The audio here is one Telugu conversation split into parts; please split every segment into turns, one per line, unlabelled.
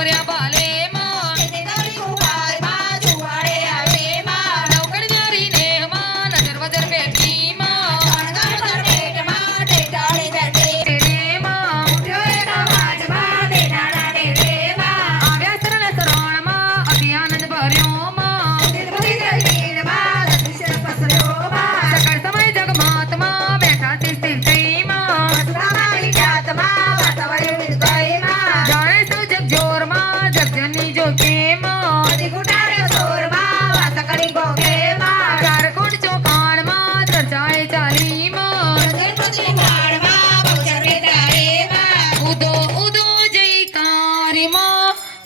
पर्या बाले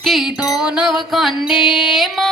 की तो नव कन्या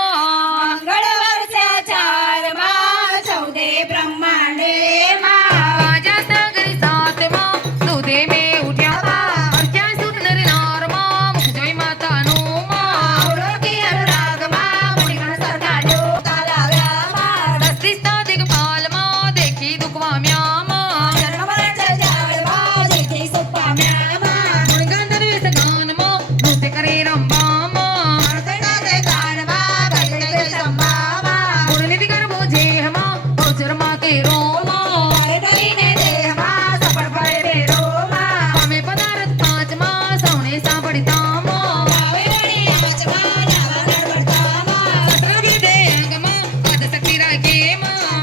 mãe.